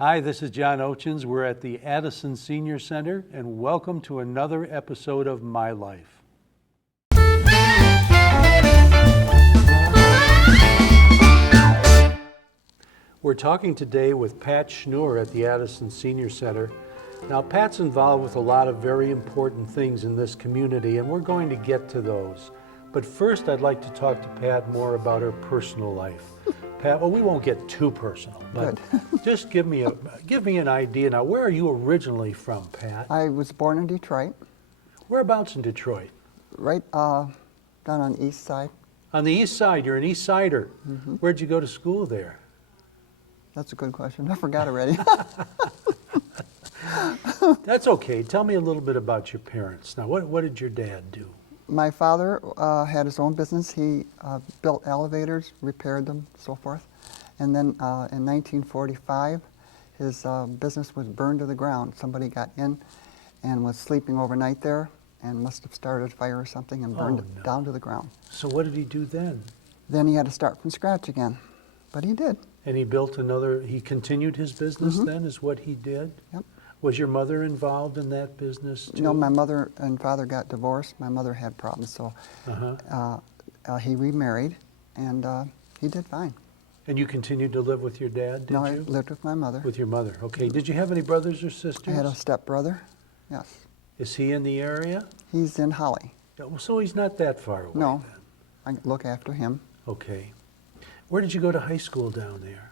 Hi, this is John Ochins. We're at the Addison Senior Center, and welcome to another episode of My Life. We're talking today with Pat Schnur at the Addison Senior Center. Now, Pat's involved with a lot of very important things in this community, and we're going to get to those. But first, I'd like to talk to Pat more about her personal life. Pat, well, we won't get too personal, but just give me an idea. Now, where are you originally from, Pat? I was born in Detroit. Whereabouts in Detroit? Right down on the east side. On the east side. You're an east sider. Mm-hmm. Where'd you go to school there? That's a good question. I forgot already. That's okay. Tell me a little bit about your parents. Now, what did your dad do? My father had his own business. He built elevators, repaired them, so forth. And then in 1945, his business was burned to the ground. Somebody got in and was sleeping overnight there and must have started a fire or something and burned it down to the ground. So what did he do then? Then he had to start from scratch again, but he did. And he continued his business then, is what he did? Yep. Was your mother involved in that business too? No, my mother and father got divorced. My mother had problems, so he remarried, and he did fine. And you continued to live with your dad, did you? No, I lived with my mother. With your mother, okay. Did you have any brothers or sisters? I had a stepbrother, yes. Is he in the area? He's in Holly. So he's not that far away No, then. I look after him. Okay. Where did you go to high school down there?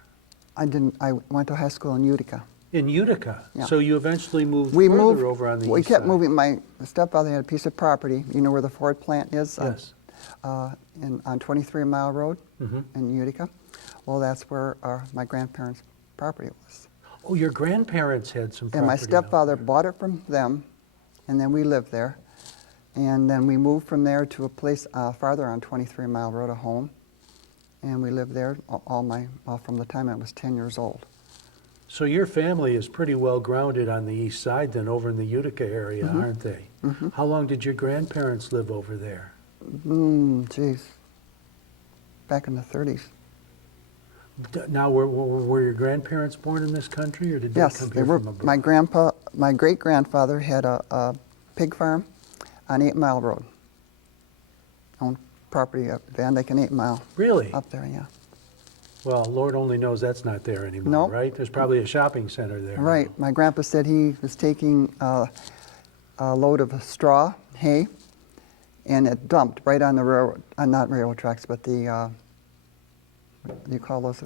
I went to high school in Utica. In Utica? Yeah. So you eventually moved over on the We east kept side. moving. My stepfather had a piece of property. You know where the Ford plant is? Yes. On 23 Mile Road in Utica. Well, that's where my grandparents' property was. Oh, your grandparents had some property. And my stepfather out there. bought it from them, and then we lived there. And then we moved from there to a place farther on 23 Mile Road, a home. And we lived there from the time I was 10 years old. So your family is pretty well grounded on the east side then, over in the Utica area, aren't they? How long did your grandparents live over there? Geez. Back in the 30s. Now, were your grandparents born in this country, or did they Yes, come they here were. from abroad? My great-grandfather had a pig farm on 8 Mile Road. Owned property up Van Dyke and 8 Mile. Really? Up there, yeah. Well, Lord only knows that's not there anymore, Nope. right? There's probably a shopping center there. Right. My grandpa said he was taking a load of straw, hay, and it dumped right on the railroad, not railroad tracks, but the, what do you call those?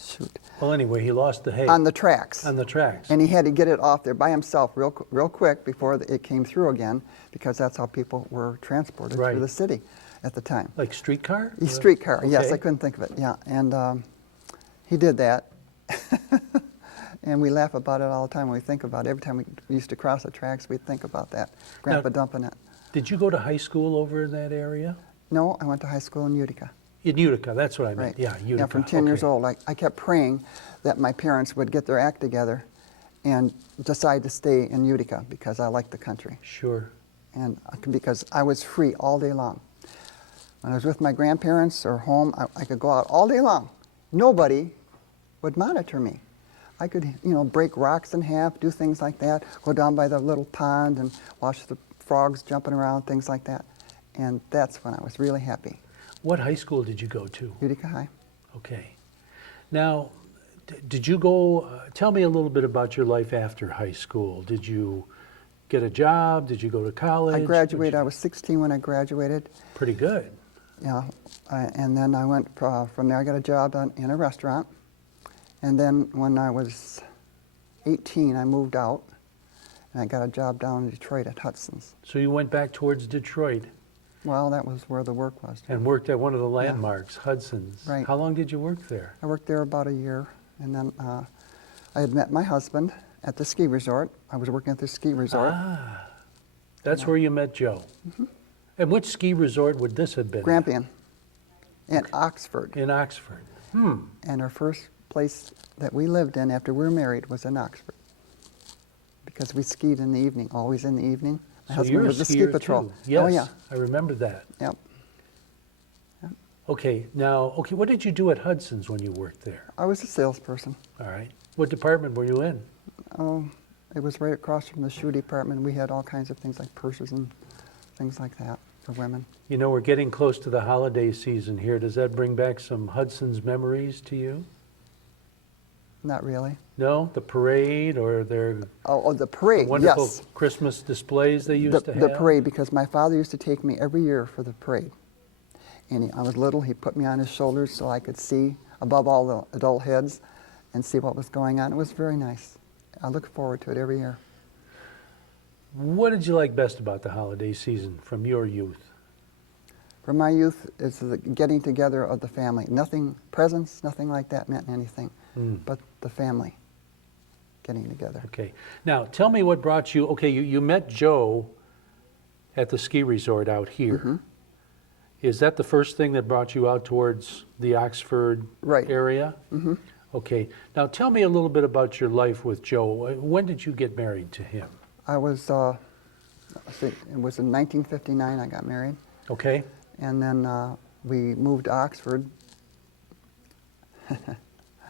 Shoot. Well, anyway, he lost the hay. On the tracks. On the tracks. And he had to get it off there by himself real quick before it came through again, because that's how people were transported through the city at the time. Like streetcar? Streetcar, yes, Okay. I couldn't think of it, yeah. And he did that. And we laugh about it all the time when we think about it. Every time we used to cross the tracks, we'd think about that, Grandpa dumping it. Did you go to high school over in that area? No, I went to high school in Utica. In Utica, that's what I meant. Right. Yeah, Utica. Yeah, from 10 years old. I kept praying that my parents would get their act together and decide to stay in Utica because I liked the country. Sure. And because I was free all day long. When I was with my grandparents or home, I could go out all day long. Nobody would monitor me. I could, break rocks in half, do things like that, go down by the little pond and watch the frogs jumping around, things like that. And that's when I was really happy. What high school did you go to? Utica High. Okay. Now, did you go, tell me a little bit about your life after high school. Did you get a job? Did you go to college? I graduated, I was 16 when I graduated. Pretty good. Yeah, and then I went from there, I got a job in a restaurant. And then when I was 18, I moved out, and I got a job down in Detroit at Hudson's. So you went back towards Detroit. Well, that was where the work was. And worked at one of the landmarks, Hudson's. Right. How long did you work there? I worked there about a year, and then I had met my husband at the ski resort. I was working at the ski resort. Ah, that's where you met Joe. And which ski resort would this have been? Grampian, in Oxford. In Oxford. And our first place that we lived in after we were married was in Oxford, because we skied in the evening, always in the evening. My husband was the ski patrol. Yes, oh yeah, I remember that. Yep. Okay, now, what did you do at Hudson's when you worked there? I was a salesperson. All right. What department were you in? Oh, it was right across from the shoe department. We had all kinds of things like purses and things like that for women. You know, we're getting close to the holiday season here. Does that bring back some Hudson's memories to you? Not really. No? The parade or their The parade, wonderful yes. Christmas displays they used to have? The parade, because my father used to take me every year for the parade. And I was little, he put me on his shoulders so I could see above all the adult heads and see what was going on. It was very nice. I look forward to it every year. What did you like best about the holiday season from your youth? For my youth, it's the getting together of the family. Nothing, presents, nothing like that meant anything, but the family getting together. Okay. Now, tell me what brought you, you met Joe at the ski resort out here. Mm-hmm. Is that the first thing that brought you out towards the Oxford Right. area? Mm-hmm. Okay. Now, tell me a little bit about your life with Joe. When did you get married to him? I was, I think it was in 1959 I got married. Okay. And then we moved to Oxford.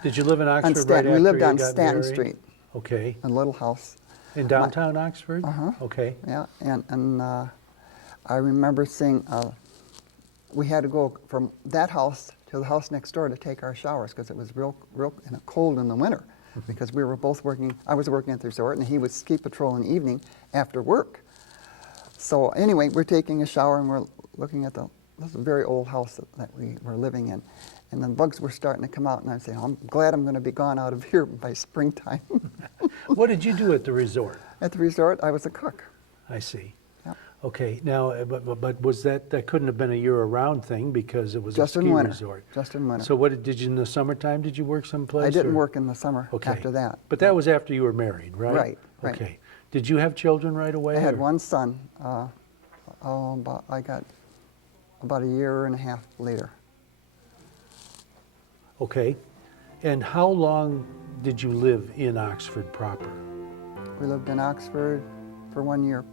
Did you live in Oxford right after We lived you on got Stanton married? Street, Okay. a little house. In downtown Oxford? Uh-huh. Okay. Yeah, and I remember seeing, we had to go from that house to the house next door to take our showers because it was real cold in the winter because we were both working. I was working at the resort and he would ski patrol in the evening after work. So anyway, we're taking a shower and we're looking at this very old house that we were living in. And the bugs were starting to come out and I'd say, I'm glad I'm going to be gone out of here by springtime. What did you do at the resort? At the resort, I was a cook. I see. Yep. Okay. Now, but was that couldn't have been a year-round thing because it was Just a in ski winter. resort? Just in winter. So what did you in the summertime? Did you work someplace? I didn't or- work in the summer Okay. after that. But that was after you were married, right? Right, right. Okay. Did you have children right away? I had or- one son. I got about a year and a half later. Okay. And how long did you live in Oxford proper? We lived in Oxford for 1 year,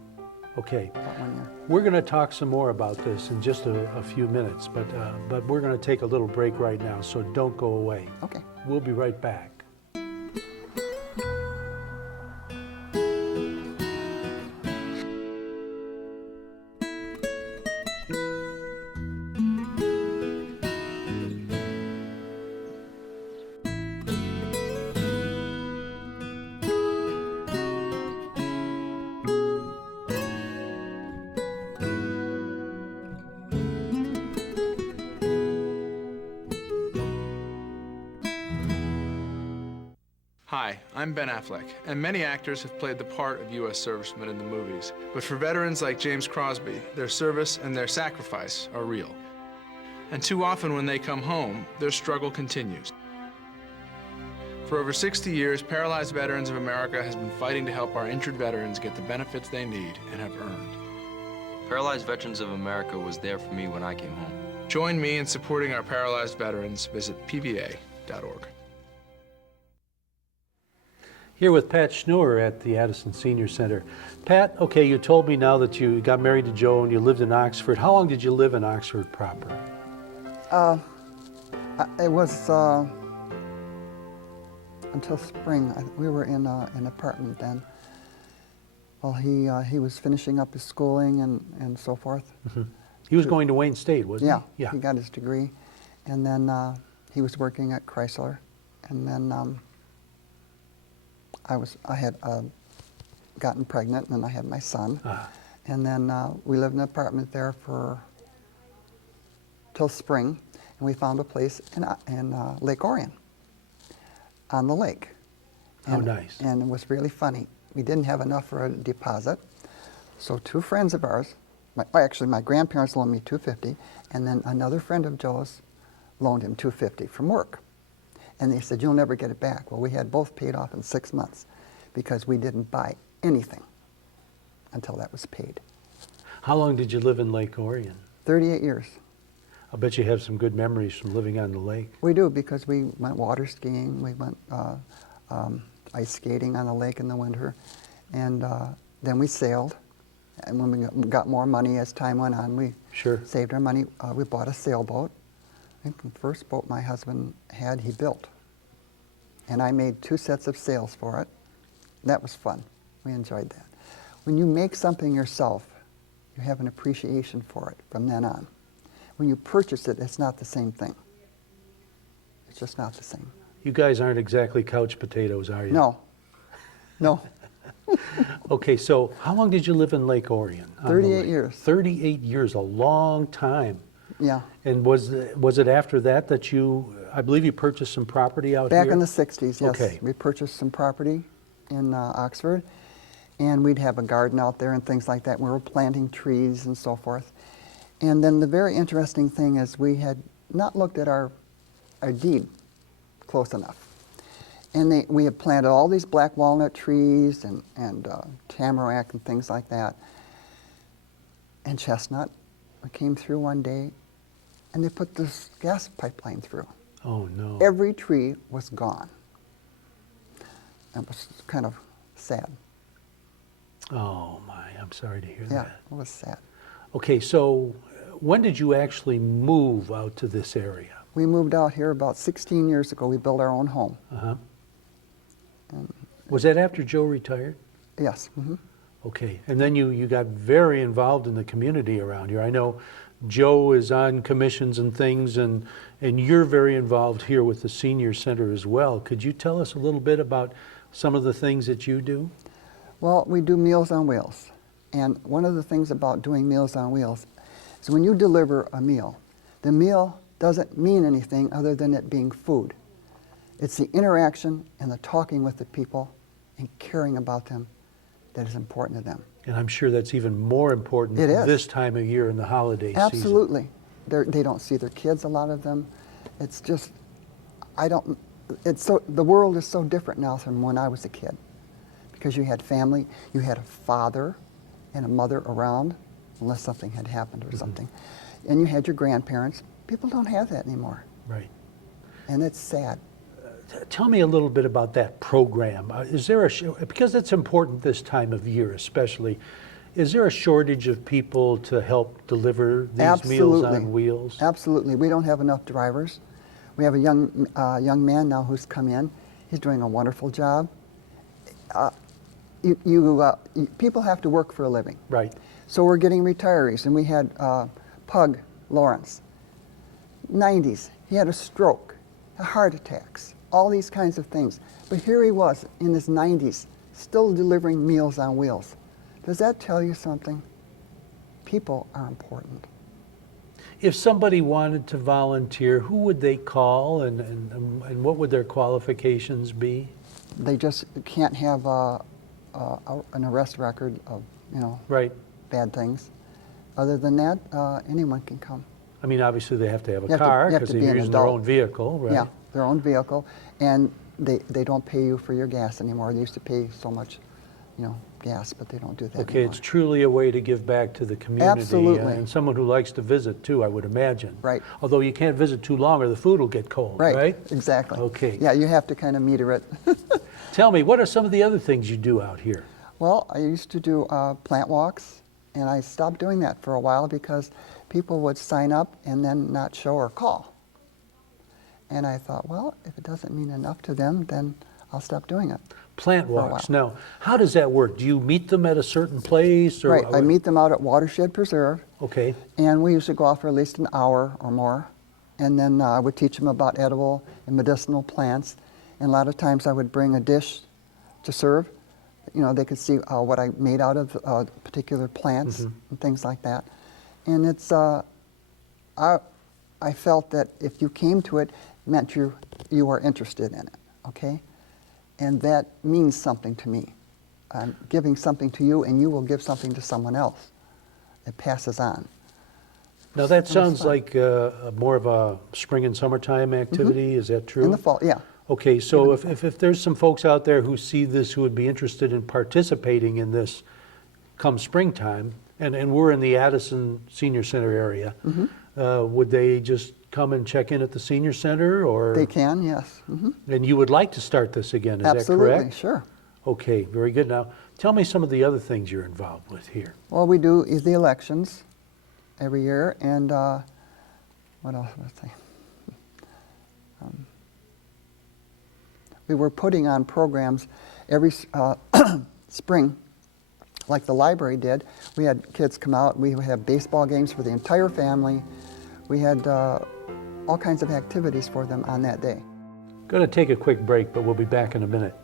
Okay. about 1 year. We're going to talk some more about this in just a few minutes, but we're going to take a little break right now, so don't go away. Okay. We'll be right back. Hi, I'm Ben Affleck, and many actors have played the part of U.S. servicemen in the movies. But for veterans like James Crosby, their service and their sacrifice are real. And too often when they come home, their struggle continues. For over 60 years, Paralyzed Veterans of America has been fighting to help our injured veterans get the benefits they need and have earned. Paralyzed Veterans of America was there for me when I came home. Join me in supporting our paralyzed veterans. Visit pva.org. Here with Pat Schnur at the Addison Senior Center. Pat, okay, you told me now that you got married to Joe and you lived in Oxford. How long did you live in Oxford proper? It was until spring. We were in an apartment then. Well, he was finishing up his schooling and so forth. Mm-hmm. He was going to Wayne State, wasn't he? Yeah, he got his degree. And then he was working at Chrysler. And then I had gotten pregnant and I had my son. And then we lived in an apartment there till spring. And we found a place in Lake Orion, on the lake. How nice. And it was really funny. We didn't have enough for a deposit. So two friends of ours, actually my grandparents loaned me $250, and then another friend of Joe's loaned him $250 from work. And they said, you'll never get it back. Well, we had both paid off in 6 months because we didn't buy anything until that was paid. How long did you live in Lake Orion? 38 years. I bet you have some good memories from living on the lake. We do, because we went water skiing, we went ice skating on the lake in the winter, and then we sailed. And when we got more money as time went on, we Sure. saved our money. We bought a sailboat, think the first boat my husband had, he built. And I made 2 sets of sails for it. That was fun. We enjoyed that. When you make something yourself, you have an appreciation for it from then on. When you purchase it, it's not the same thing. It's just not the same. You guys aren't exactly couch potatoes, are you? No. No. Okay, so how long did you live in Lake Orion? On the 38 lake? years. 38 years, a long time. Yeah. And was it after that that you, I believe you purchased some property out here? Back in the 60s, yes. Okay. We purchased some property in Oxford, and we'd have a garden out there and things like that. We were planting trees and so forth. And then the very interesting thing is we had not looked at our deed close enough. And we had planted all these black walnut trees and tamarack and things like that. And chestnut. We came through one day, and they put this gas pipeline through. Oh, no. Every tree was gone. It was kind of sad. Oh, my, I'm sorry to hear Yeah, that. it was sad. Okay, so when did you actually move out to this area? We moved out here about 16 years ago. We built our own home. Uh-huh. And Was that after Joe retired? yes. Okay, and then you got very involved in the community around here. I know Joe is on commissions and things, and you're very involved here with the Senior Center as well. Could you tell us a little bit about some of the things that you do? Well, we do Meals on Wheels. And one of the things about doing Meals on Wheels is when you deliver a meal, the meal doesn't mean anything other than it being food. It's the interaction and the talking with the people and caring about them that is important to them. And I'm sure that's even more important It is. this time of year in the holiday season. Absolutely. They don't see their kids, a lot of them. It's just, the world is so different now from when I was a kid. Because you had family, you had a father and a mother around, unless something had happened or something. And you had your grandparents. People don't have that anymore. Right. And it's sad. Tell me a little bit about that program. Is there because it's important this time of year especially, is there a shortage of people to help deliver these Meals on Wheels? Absolutely. We don't have enough drivers. We have a young man now who's come in. He's doing a wonderful job. People have to work for a living. Right. So we're getting retirees, and we had Pug Lawrence, 90s. He had a stroke, heart attacks, all these kinds of things. But here he was in his 90s, still delivering Meals on Wheels. Does that tell you something? People are important. If somebody wanted to volunteer, who would they call, and what would their qualifications be? They just can't have an arrest record of, Right. bad things. Other than that, anyone can come. I mean, obviously they have to have You a have to- car you have because to they're be an using their adult. own vehicle, right? Yeah, their own vehicle, and they don't pay you for your gas anymore. They used to pay so much, gas, but they don't do that Okay, anymore. it's truly a way to give back to the community. Absolutely. And someone who likes to visit too, I would imagine. Right. Although you can't visit too long or the food will get cold, right? Exactly. Okay. Yeah, you have to kind of meter it. Tell me, what are some of the other things you do out here? Well, I used to do plant walks, and I stopped doing that for a while because people would sign up and then not show or call. And I thought, well, if it doesn't mean enough to them, then I'll stop doing it. Plant For a walks. while. Now, how does that work? Do you meet them at a certain place? Or, Right, I meet them out at Watershed Preserve, Okay. and we usually go out for at least an hour or more. And then I would teach them about edible and medicinal plants. And a lot of times I would bring a dish to serve. They could see what I made out of particular plants and things like that. And it's, I felt that if you came to it, meant you are interested in it, okay? And that means something to me. I'm giving something to you, and you will give something to someone else. It passes on. Now that sounds fun. like more of a spring and summertime activity. Is that true? In the fall, yeah. Okay, so if there's some folks out there who see this who would be interested in participating in this come springtime, and we're in the Addison Senior Center area, would they just come and check in at the Senior Center, or? They can, yes. And you would like to start this again, is Absolutely, that correct? sure. Okay, very good. Now, tell me some of the other things you're involved with here. Well, we do the elections every year, and what else was I? We were putting on programs every spring, like the library did. We had kids come out. We would have baseball games for the entire family. We had all kinds of activities for them on that day. Going to take a quick break, but we'll be back in a minute.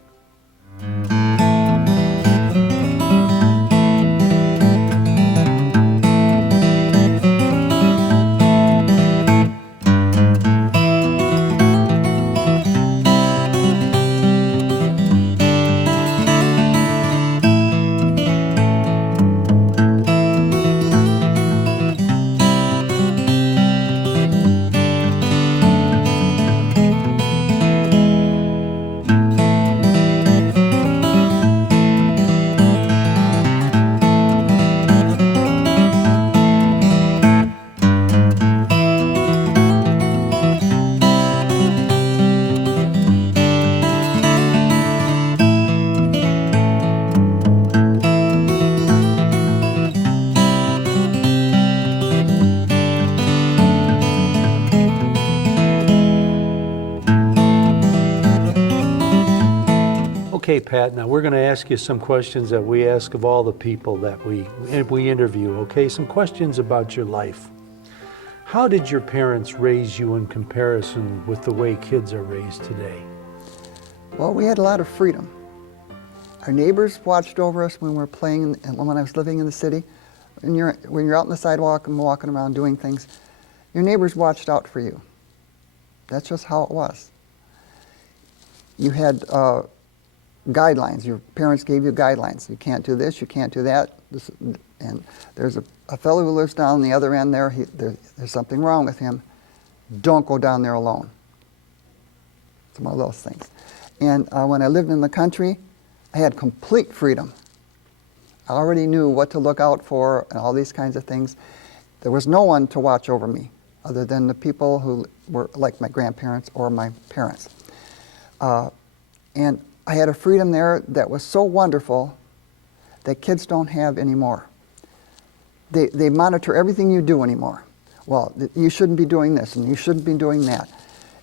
Okay, Pat, now we're going to ask you some questions that we ask of all the people that we interview, okay? Some questions about your life. How did your parents raise you in comparison with the way kids are raised today? Well, we had a lot of freedom. Our neighbors watched over us when we were playing, when I was living in the city. When you're out on the sidewalk and walking around doing things, your neighbors watched out for you. That's just how it was. You had guidelines. Your parents gave you guidelines. You can't do this, you can't do that. And there's a fellow who lives down the other end there, there's something wrong with him. Don't go down there alone. Some of those things. And when I lived in the country, I had complete freedom. I already knew what to look out for and all these kinds of things. There was no one to watch over me other than the people who were like my grandparents or my parents. And I had a freedom there that was so wonderful that kids don't have anymore. They monitor everything you do anymore. Well, you shouldn't be doing this and you shouldn't be doing that.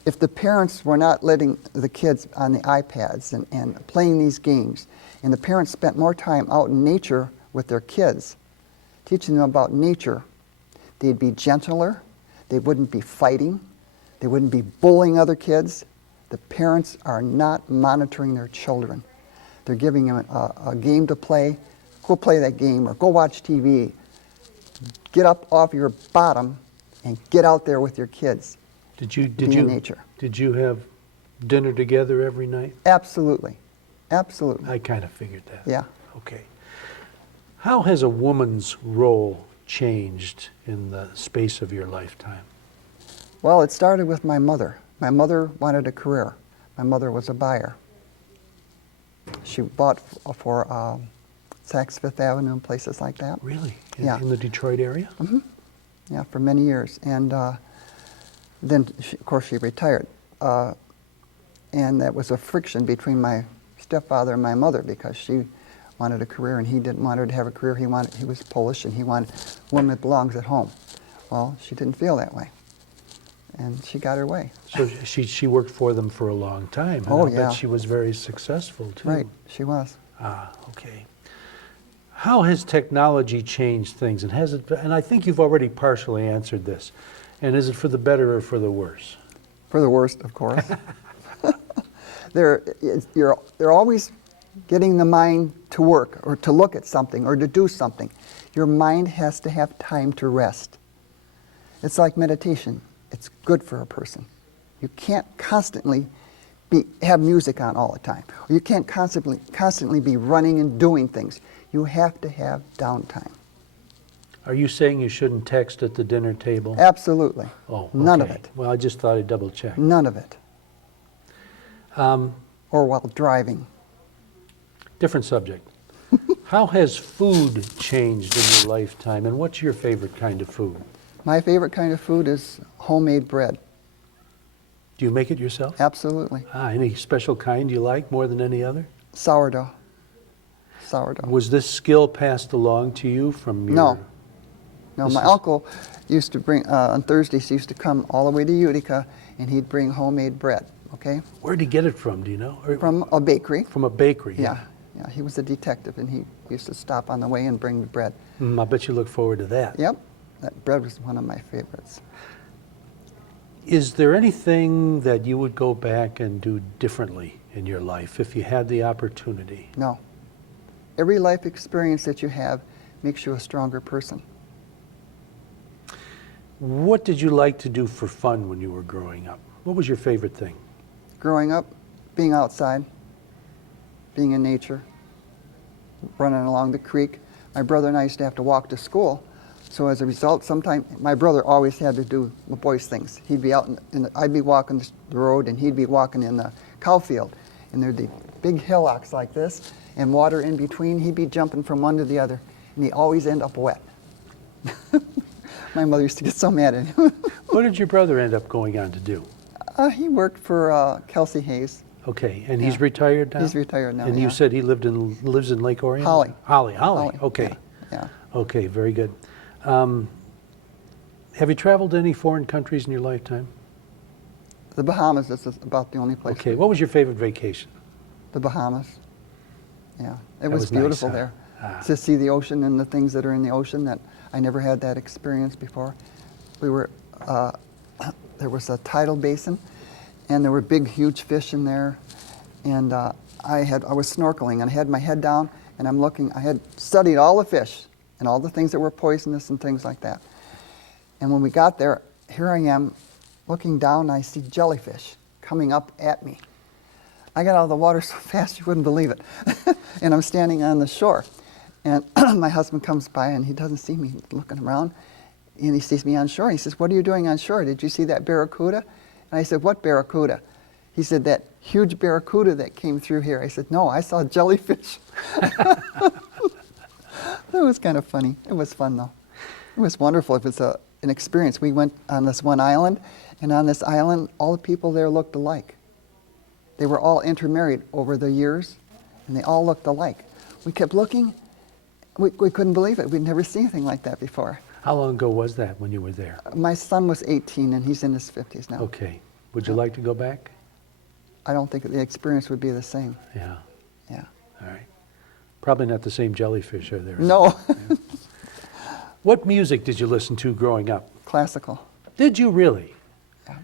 If the parents were not letting the kids on the iPads and playing these games, and the parents spent more time out in nature with their kids, teaching them about nature, they'd be gentler, they wouldn't be fighting, they wouldn't be bullying other kids. The parents are not monitoring their children. They're giving them a game to play. Go play that game or go watch TV. Get up off your bottom and get out there with your kids. In nature. Did you have dinner together every night? Absolutely. Absolutely. I kind of figured that. Yeah. Okay. How has a woman's role changed in the space of your lifetime? Well, it started with my mother. My mother wanted a career. My mother was a buyer. She bought for Saks Fifth Avenue and places like that. Really? Yeah. In the Detroit area? Mm-hmm. Yeah, for many years. And then, of course, she retired. And that was a friction between my stepfather and my mother because she wanted a career and he didn't want her to have a career. He was Polish and he wanted a woman that belongs at home. Well, she didn't feel that way. And she got her way. So she worked for them for a long time. And Oh, I yeah. bet she was very successful, too. Right, she was. Ah, okay. How has technology changed things? And I think you've already partially answered this. And is it for the better or for the worse? For the worst, of course. They're always getting the mind to work or to look at something or to do something. Your mind has to have time to rest. It's like meditation. It's good for a person. You can't constantly have music on all the time. Or you can't constantly be running and doing things. You have to have downtime. Are you saying you shouldn't text at the dinner table? Absolutely. Oh, None of okay. it. Well, I just thought I'd double check. None of it. Or while driving. Different subject. How has food changed in your lifetime, and what's your favorite kind of food? My favorite kind of food is homemade bread. Do you make it yourself? Absolutely. Any special kind you like more than any other? Sourdough. Sourdough. Was this skill passed along to you from your... No. No, my uncle used to bring, on Thursdays, he used to come all the way to Utica, and he'd bring homemade bread. okay? Where'd he get it from, do you know? Or From a bakery. from a bakery? Yeah, yeah, he was a detective, and he used to stop on the way and bring the bread. I bet you look forward to that. Yep, that bread was one of my favorites. Is there anything that you would go back and do differently in your life if you had the opportunity? No. Every life experience that you have makes you a stronger person. What did you like to do for fun when you were growing up? What was your favorite thing? Growing up, being outside, being in nature, running along the creek. My brother and I used to have to walk to school. So as a result, sometimes my brother always had to do the boys' things. He'd be out I'd be walking the road, and he'd be walking in the cow field. And there'd be big hillocks like this and water in between. He'd be jumping from one to the other, and he'd always end up wet. My mother used to get so mad at him. What did your brother end up going on to do? He worked for Kelsey Hayes. Okay, and he's Yeah. retired now? He's retired now, And yeah. you said he lives in Lake Orion? Holly. Holly, okay. Yeah. Okay, very good. Have you traveled to any foreign countries in your lifetime? The Bahamas is about the only place. Okay, what was your favorite vacation? The Bahamas. Yeah, it was was nice, beautiful huh? there. Ah. To see the ocean and the things that are in the ocean that I never had that experience before. We were, there was a tidal basin, and there were big, huge fish in there. And I was snorkeling, and I had my head down, and I'm looking. I had studied all the fish and all the things that were poisonous and things like that. And when we got there, here I am looking down, and I see jellyfish coming up at me. I got out of the water so fast you wouldn't believe it. And I'm standing on the shore. And my husband comes by, and he doesn't see me looking around. And he sees me on shore. He says, "What are you doing on shore? Did you see that barracuda?" And I said, "What barracuda?" He said, "That huge barracuda that came through here." I said, "No, I saw jellyfish." It was kind of funny. It was fun, though. It was wonderful. It was an experience. We went on this one island, and on this island, all the people there looked alike. They were all intermarried over the years, and they all looked alike. We kept looking. We couldn't believe it. We'd never seen anything like that before. How long ago was that when you were there? My son was 18, and he's in his 50s now. Okay. Would you like to go back? I don't think the experience would be the same. Yeah. Yeah. All right. Probably not the same jellyfish are there. No. What music did you listen to growing up? Classical. Did you really? Yeah.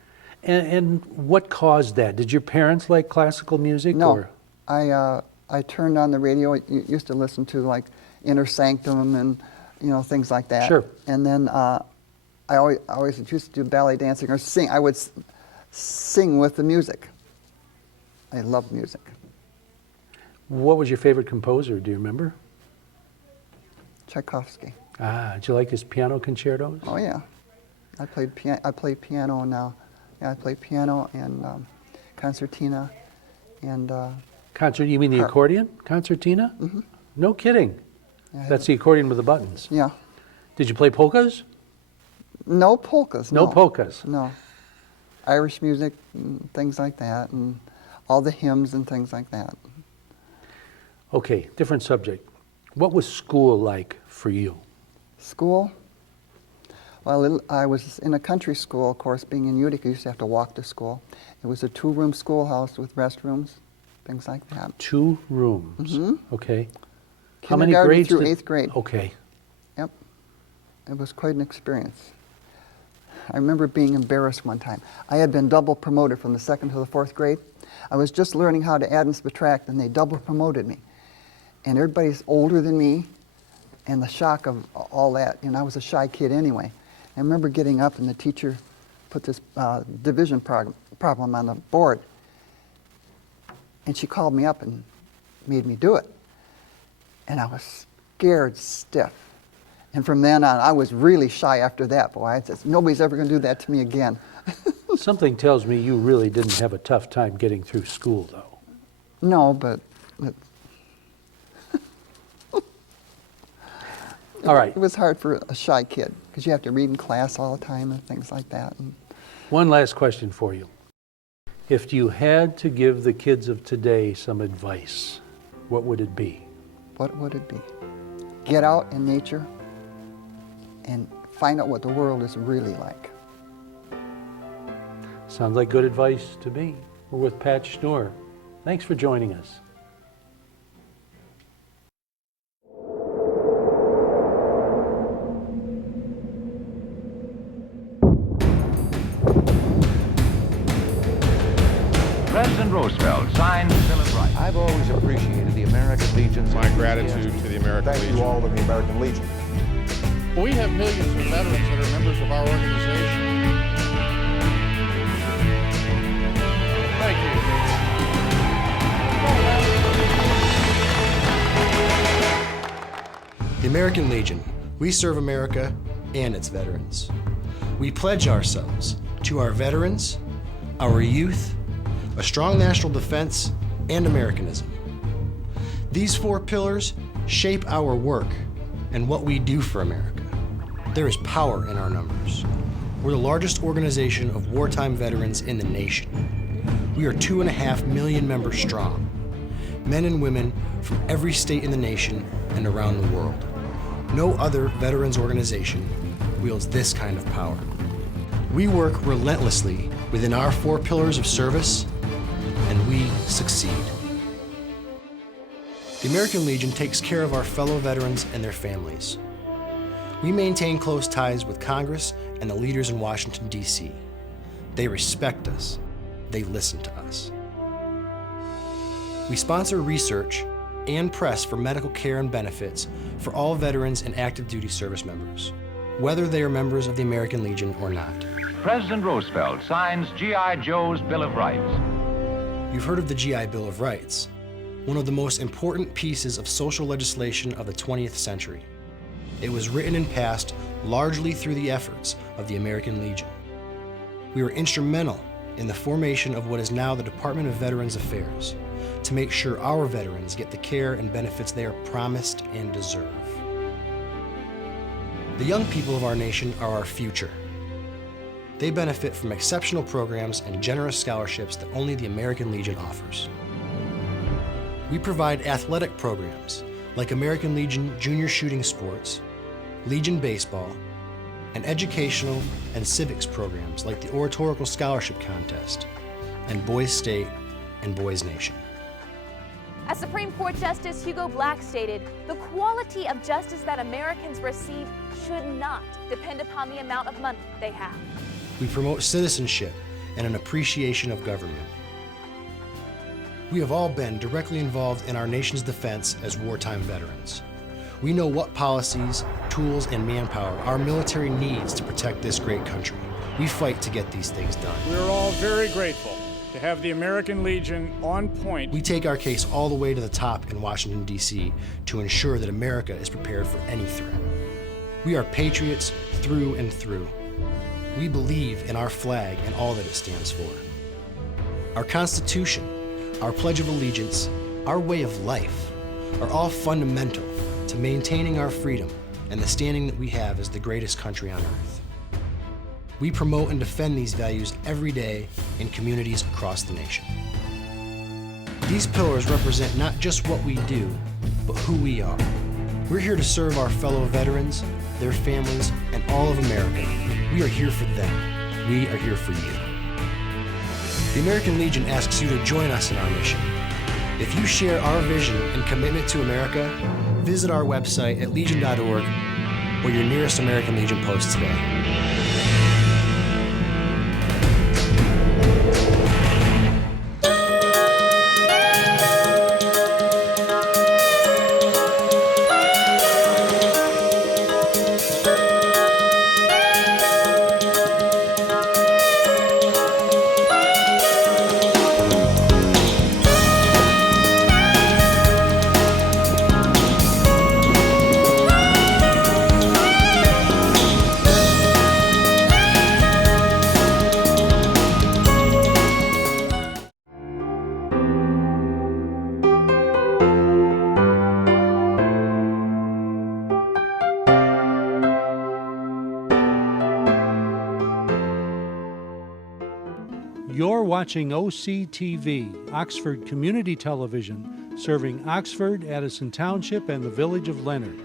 And what caused that? Did your parents like classical music? No. Or? I turned on the radio. I used to listen to like Inner Sanctum and things like that. Sure. And then I always used to do ballet dancing or sing. I would sing with the music. I love music. What was your favorite composer? Do you remember? Tchaikovsky. Did you like his piano concertos? Oh yeah, I play piano now. Yeah, I play piano and concertina and. Concert? You mean the Harp. accordion? Concertina? Mhm. No kidding. Yeah, I That's the accordion with the buttons. Yeah. Did you play polkas? No polkas. No polkas. No. Irish music and things like that, and all the hymns and things like that. Okay, different subject. What was school like for you? School? Well, I was in a country school, of course. Being in Utica, you used to have to walk to school. It was a 2-room schoolhouse with restrooms, things like that. 2 rooms. Mhm. Okay. How many Kindergarten grades? through 8th grade. Okay. Yep. It was quite an experience. I remember being embarrassed one time. I had been double promoted from the 2nd to the 4th grade. I was just learning how to add and subtract, and they double promoted me. And everybody's older than me, and the shock of all that. And I was a shy kid anyway. I remember getting up, and the teacher put this division problem on the board. And she called me up and made me do it. And I was scared stiff. And from then on, I was really shy after that. Boy, I said, nobody's ever going to do that to me again. Something tells me you really didn't have a tough time getting through school, though. No, but All right. it was hard for a shy kid because you have to read in class all the time and things like that. And One last question for you. If you had to give the kids of today some advice, what would it be? what would it be? Get out in nature and find out what the world is really like. Sounds like good advice to me. We're with Pat Schnur. Thanks for joining us. President Roosevelt signed the Bill of Rights. I've always appreciated the American Legion's My gratitude to the American Thank Legion. you all in the American Legion. We have millions of veterans that are members of our organization. Thank you. The American Legion. We serve America and its veterans. We pledge ourselves to our veterans, our youth, a strong national defense, and Americanism. These four pillars shape our work and what we do for America. There is power in our numbers. We're the largest organization of wartime veterans in the nation. We are 2.5 million members strong, men and women from every state in the nation and around the world. No other veterans organization wields this kind of power. We work relentlessly within our four pillars of service, and we succeed. The American Legion takes care of our fellow veterans and their families. We maintain close ties with Congress and the leaders in Washington, D.C. They respect us. They listen to us. We sponsor research and press for medical care and benefits for all veterans and active duty service members, whether they are members of the American Legion or not. President Roosevelt signs G.I. Joe's Bill of Rights. You've heard of the GI Bill of Rights, one of the most important pieces of social legislation of the 20th century. It was written and passed largely through the efforts of the American Legion. We were instrumental in the formation of what is now the Department of Veterans Affairs to make sure our veterans get the care and benefits they are promised and deserve. The young people of our nation are our future. They benefit from exceptional programs and generous scholarships that only the American Legion offers. We provide athletic programs like American Legion Junior Shooting Sports, Legion Baseball, and educational and civics programs like the Oratorical Scholarship Contest and Boys State and Boys Nation. As Supreme Court Justice Hugo Black stated, the quality of justice that Americans receive should not depend upon the amount of money they have. We promote citizenship and an appreciation of government. We have all been directly involved in our nation's defense as wartime veterans. We know what policies, tools, and manpower our military needs to protect this great country. We fight to get these things done. We're all very grateful to have the American Legion on point. We take our case all the way to the top in Washington, D.C. to ensure that America is prepared for any threat. We are patriots through and through. We believe in our flag and all that it stands for. Our Constitution, our Pledge of Allegiance, our way of life are all fundamental to maintaining our freedom and the standing that we have as the greatest country on earth. We promote and defend these values every day in communities across the nation. These pillars represent not just what we do, but who we are. We're here to serve our fellow veterans, their families, and all of America. We are here for them. We are here for you. The American Legion asks you to join us in our mission. If you share our vision and commitment to America, visit our website at legion.org or your nearest American Legion post today. You're watching OCTV, Oxford Community Television, serving Oxford, Addison Township, and the village of Leonard.